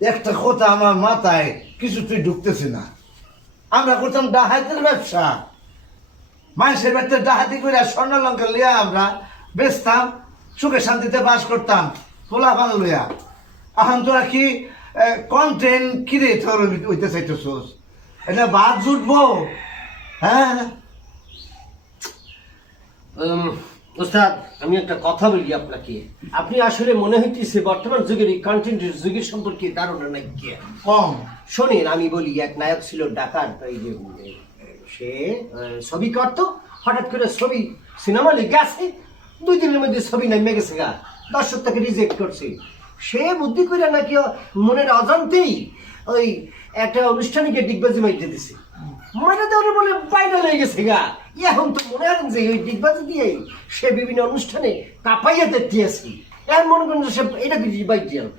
একটা কথা আমার মাথায় কিছুতেই ঢুকতেছে না। আমরা করতাম ডাহাতের ব্যবসা, মানুষের বাড়িতে ডাহাতি করে স্বর্ণ লঙ্কা লিয়া আমরা বেচতাম, সুখে শান্তিতে বাস করতাম পোলা পান লইয়া। এখন তোরা কি কন্টেন্ট কিরে তোর হইতে চাইতেছোস? এটা বাদ জুটবো? হ্যাঁ ওস্তাদ, আমি একটা কথা বলি আপনাকে। আপনি আসলে মনে হইতেছে বর্তমান যুগের এই কন্টেন্টের যুগের সম্পর্কে ধারণা নাই কি কম। শোনেন, আমি বলি, এক নায়ক ছিল ডাকাত, এই যে সে ছবি করতো, হঠাৎ করে ছবি সিনেমা হলে গেছে, 2 দিনের মধ্যে ছবি নেমে গেছে গা, দর্শক তাকে রিজেক্ট করছে। সে বুদ্ধি করে নাকি মনের অজান্তেই ওই একটা অনুষ্ঠানে গিয়ে ডিগবাজি মাইতে দিছে, মাইটা দেওয়ার বলে ভাইরাল হয়ে গেছে গা। এখন তো মনে হয় যে ওই ডিগবাজি দিয়ে সে বিভিন্ন অনুষ্ঠানে কাঁপাইয়া দেখতে আসি, এর মনে করেন সে এটা কিছু বাইক